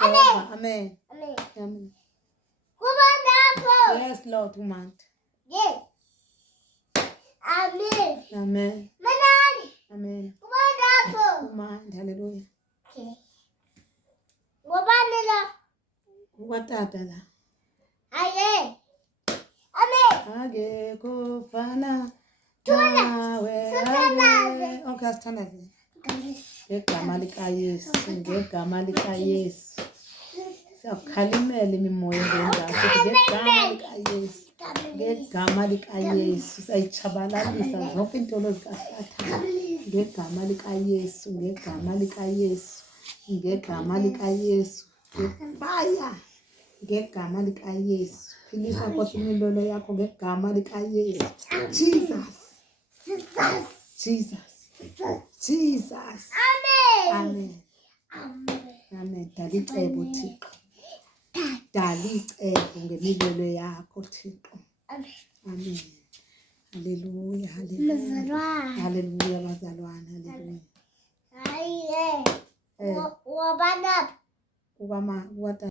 Amen. Amen. Yes, Lord, woman. Yes. Amen. Amen. Amen. Amen. Woman, hallelujah. Okay. Watata la. Amen. Amen. Age kufana. Okay, stand ngegama lika Yesu, ngegama lika Yesu. Siyakhalimela imimoya ngendawo ngegama lika Yesu. Ngegama lika Yesu sayichabalalisa zonke intolo zikaSathane. Ngegama lika Yesu, ngegama lika Yesu. Ngegama lika Yesu. Fire. Ngegama lika Yesu. Philisa Nkosi imilolo yakho ngegama lika Yesu. Jesus. Jesus. Jesus. Amen. Amen. Amen. Dalicebo Thixo. Dalicebo ngemilelo yakho Thixo. Amen. Hallelujah. Hallelujah. Hallelujah bazalwane. Hallelujah. Amen. Wabana. Ubama